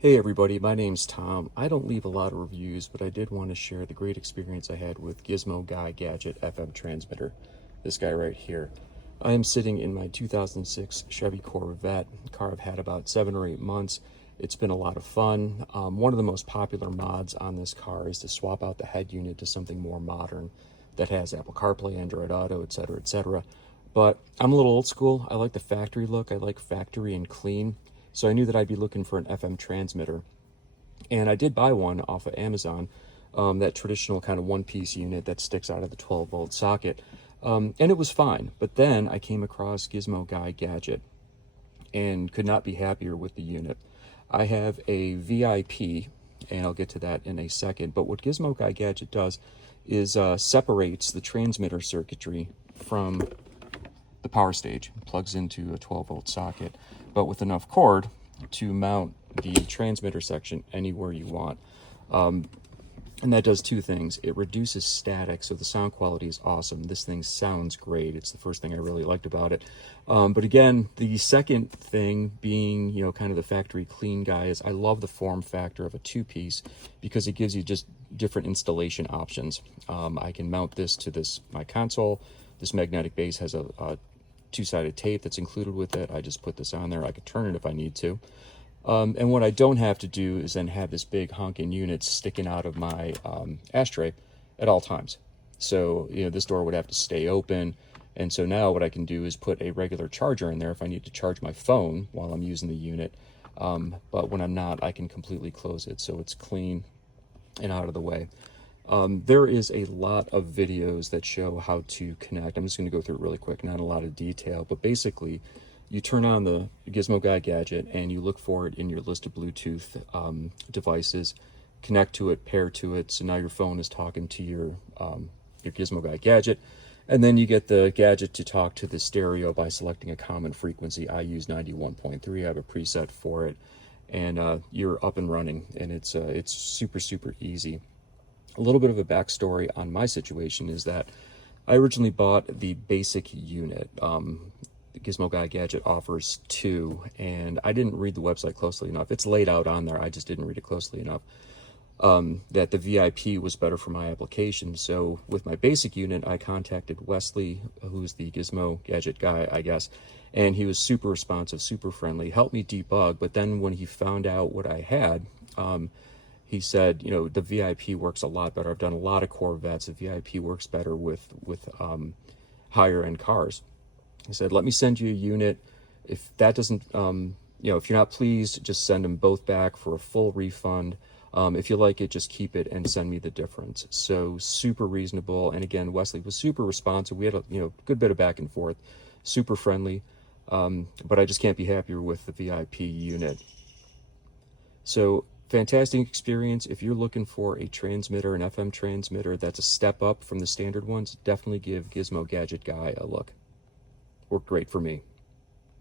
Hey everybody, my name's Tom. I don't leave a lot of reviews, but I did want to share the great experience I had with Gizmo Guy Gadget FM transmitter. This guy right here. I am sitting in my 2006 Chevy Corvette. Car I've had about 7 or 8 months. It's been a lot of fun. One of the most popular mods on this car is to swap out the head unit to something more modern that has Apple CarPlay, Android Auto, etc., etc. But I'm a little old school. I like the factory look. I like factory and clean. So I knew that I'd be looking for an FM transmitter. And I did buy one off of Amazon, that traditional kind of one-piece unit that sticks out of the 12-volt socket. And it was fine. But then I came across Gizmo Guy Gadget and could not be happier with the unit. I have a VIP, and I'll get to that in a second. But what Gizmo Guy Gadget does is separates the transmitter circuitry from the power stage, plugs into a 12-volt socket, but with enough cord to mount the transmitter section anywhere you want. And that does two things. It reduces static, so the sound quality is awesome. This thing sounds great. It's the first thing I really liked about it. But again, the second thing being, kind of the factory clean guy is I love the form factor of a two-piece because it gives you just different installation options. I can mount this to my console. This magnetic base has a two-sided tape that's included with it. I just put this on there. I could turn it if I need to. And what I don't have to do is then have this big honking unit sticking out of my ashtray at all times. So, this door would have to stay open. And so now what I can do is put a regular charger in there if I need to charge my phone while I'm using the unit. But when I'm not, I can completely close it so it's clean and out of the way. There is a lot of videos that show how to connect. I'm just going to go through it really quick, not a lot of detail, but basically you turn on the Gizmo Guy Gadget and you look for it in your list of Bluetooth devices, connect to it, pair to it, so now your phone is talking to your Gizmo Guy Gadget, and then you get the gadget to talk to the stereo by selecting a common frequency. I use 91.3, I have a preset for it, and you're up and running, and it's super easy. A little bit of a backstory on my situation is that I originally bought the basic unit. The Gizmo Guy Gadget offers two, and I didn't read the website closely enough. It's laid out on there, I just didn't read it closely enough. That the VIP was better for my application. So with my basic unit, I contacted Wesley, who's the Gizmo Gadget guy, I guess, and he was super responsive, super friendly, helped me debug. But then when he found out what I had, he said, the VIP works a lot better. I've done a lot of Corvettes. The VIP works better with higher end cars. He said, let me send you a unit. If that doesn't, if you're not pleased, just send them both back for a full refund. If you like it, just keep it and send me the difference. So super reasonable. And again, Wesley was super responsive. We had a good bit of back and forth, super friendly. But I just can't be happier with the VIP unit. So fantastic experience. If you're looking for a transmitter, an FM transmitter that's a step up from the standard ones, definitely give Gizmo Gadget Guy a look. Worked great for me.